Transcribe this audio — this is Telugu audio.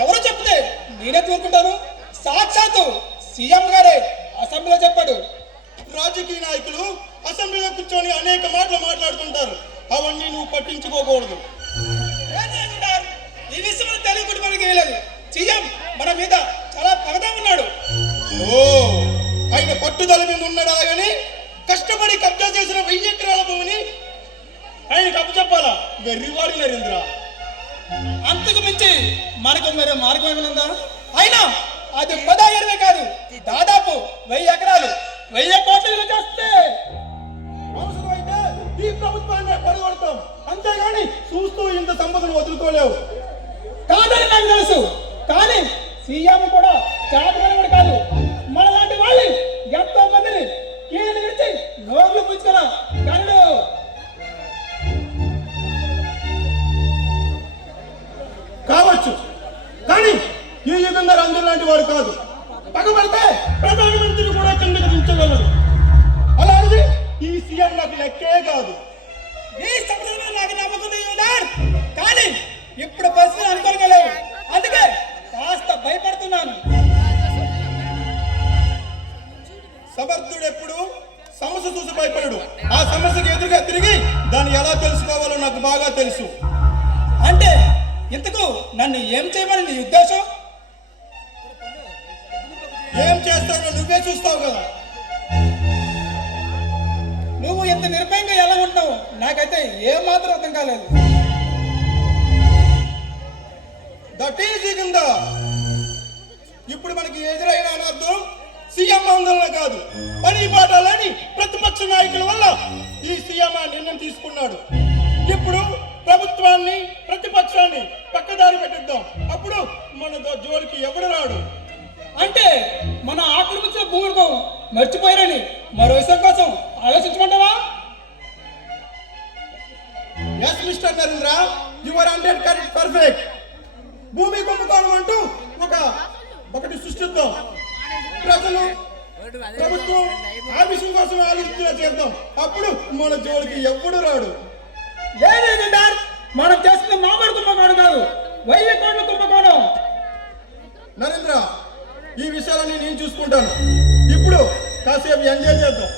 ఎవరు చెప్తే నేనే తూరుకుంటాను? సాక్షాత్తు సీఎం గారే అసెంబ్లీలో చెప్పాడు. రాజకీయ నాయకులు అసెంబ్లీలో కూర్చొని అనేక మాటలు మాట్లాడుతుంటారు, అవన్నీ నువ్వు పట్టించుకోకూడదు. ఈ విషయంలో తెలుగు మనకి వేయలేదు. సీఎం మన మీద చాలా పగదా ఉన్నాడు. ఓ, ఆయన పట్టుదల మీద ఉన్నాడా గాని కష్టపడి కబ్జా చేసిన 1000 ఎకరాల భూమిని ఆయన కప్పు చెప్పాలా? వెర్రివాడి నరేంద్ర. అంతకు మించి మనకు మరి మార్గం ఏమైనా అయినా అది 10 కాదు, దాదాపు 1000 ఎకరాలు 1000 కోట్లు విలువ చేస్తే అవసరమైతే ఈ ప్రభుత్వాన్ని పడగొడతాం, అంతేగాని చూస్తూ ఇంత సంపదను వదులుకోలేవు. కాదని నాకు తెలుసు, కానీ సీఎం కూడా చాటమని కాదు. మనలాంటి వాళ్ళు ఎంతో మందిని కీళ్ళు విడిచి నోర్లు పుచ్చుకున్నా కనుడు. కావచ్చు, కానీ ఈ యుగంగా అందరూ లాంటి వాడు కాదు. పగబడితే ప్రధానమంత్రిని కూడా కిందకి దించగలరు. అలాంటిది ఈ సీఎం నాకు లెక్కే కాదు. ఈ సంప్రదాయం నాకు నమ్మకం యువదార్, కానీ ఇప్పుడు పరిస్థితులు అనుకోగలేవు, అందుకే కాస్త భయపడుతున్నాను. సమర్థుడు ఎప్పుడు సమస్య చూసి భయపడడు. ఆ సమస్యకు ఎదురుగా తిరిగి దాన్ని ఎలా తెలుసుకోవాలో నాకు బాగా తెలుసు. అంటే ఇంతకు నన్ను ఏం చేయమని నీ ఉద్దేశం? ఏం చేస్తానో నువ్వే చూస్తావు కదా. నువ్వు ఇంత నిర్భయంగా ఎలా ఉంటావు నాకైతే ఏం మాత్రం అర్థం కాలేదు. దట్ ఈజ్ యుగంగా ఇప్పుడు మనకి ఎదురైన అనర్థం సీఎం ఆందోళన కాదు, పని పాఠాలని ప్రతిపక్ష నాయకుల వల్ల ఈ సీఎం ఆ నిర్ణయం తీసుకున్నాడు. ఇప్పుడు ప్రభుత్వాన్ని ప్రతిపక్షాన్ని పక్కదారి పెట్టిద్దాం, అప్పుడు మన జోలికి ఎవడు రాడు. అంటే మన ఆక్రమించిన భూములకు మర్చిపోయారని మరో విషయం కోసం ఆలోచించమంటావా? Yes mister Narendra, your 100% perfect. భూమి కుంభకోణం అంటూ ఒకటి సృష్టిద్దాం. ప్రజలు ప్రభుత్వం ఆ విషయం కోసం ఆలోచించేలా చేద్దాం, అప్పుడు మన జోలికి ఎవ్వడు రాడు. మనం చేస్తున్న మామూలు కుంభకోణం కాదు, 1000 కోట్ల కుంభకోణం. నరేంద్ర, ఈ విషయాలన్నీ నేను చూసుకుంటాను. ఇప్పుడు కాసేపు ఎంజాయ్ చేద్దాం.